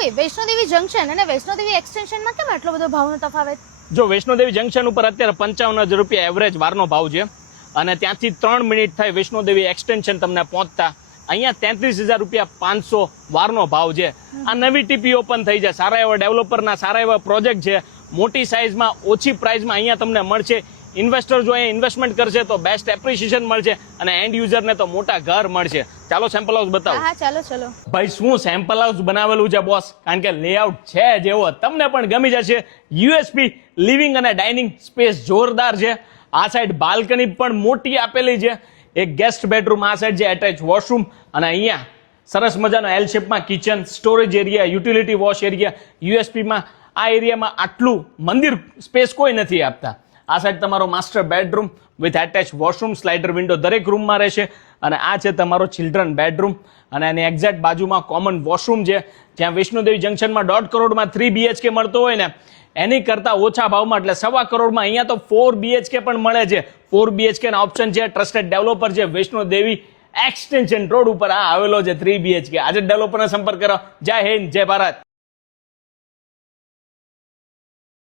ભાઈ વૈષ્ણોદેવી જંકશન અને વૈષ્ણોદેવી એક્સટેન્શનમાં કેમ આટલો બધો ભાવનો તફાવત? જો વૈષ્ણોદેવી જંકશન ઉપર અત્યારે 55,000 રૂપિયા એવરેજ વારનો ભાવ છે અને ત્યાંથી 3 મિનિટ થાય વૈષ્ણોદેવી એક્સટેન્શન તમને પહોંચતા અહીંયા 33,500 વારનો ભાવ છે. આ નવી ટીપી ઓપન થઈ છે, સારા એવા ડેવલપરના સારા એવા પ્રોજેક્ટ છે, મોટી સાઇઝમાં ઓછી પ્રાઇસમાં અહીંયા તમને મળશે. ઇન્વેસ્ટર જો અહીંયા ઇન્વેસ્ટમેન્ટ કરશે તો બેસ્ટ એપ્રિસિએશન મળશે અને એન્ડ યુઝરને તો મોટા ઘર મળશે. ચાલો સેમ્પલ હાઉસ બતાવો. હા ચાલો ચલો. ભાઈ શું સેમ્પલ હાઉસ બનાવેલું છે બોસ, કારણ કે લેઆઉટ છે જેવો તમને પણ ગમી જશે. યુએસપી લિવિંગ અને ડાઇનિંગ સ્પેસ જોરદાર છે. આ સાઈડ બાલ્કની પણ મોટી આપેલી છે, એક ગેસ્ટ બેડરૂમ, આ સાઈડ જે એટેચ વોશરૂમ અને અહીંયા સરસ મજાનો એલ શેપમાં kitchen, storage area, utility wash area. યુએસપીમાં આ એરિયામાં આટલું મંદિર સ્પેસ કોઈ નથી આપતા. આ સાઈડ તમારો master bedroom with attach washroom, slider window દરેક રૂમમાં રહેશે અને આ છે તમારો ચિલ્ડ્રન બેડરૂમ અને એની એક્ઝેક્ટ બાજુમાં કોમન વોશરૂમ છે. જ્યાં વૈષ્ણોદેવી જંકશનમાં 1.5 કરોડમાં 3 BHK મળતો હોય ને એની કરતા ઓછા ભાવમાં એટલે 1.25 કરોડમાં અહીંયા તો 4 BHK પણ મળે છે. 4 BHK ના ઓપ્શન છે. ટ્રસ્ટેડ ડેવલપર છે વૈષ્ણોદેવી એક્સટેન્શન રોડ ઉપર આ આવેલો છે 3 BHK. આજે ડેવલપરનો સંપર્ક કરો. જય હિન્દ, જય ભારત.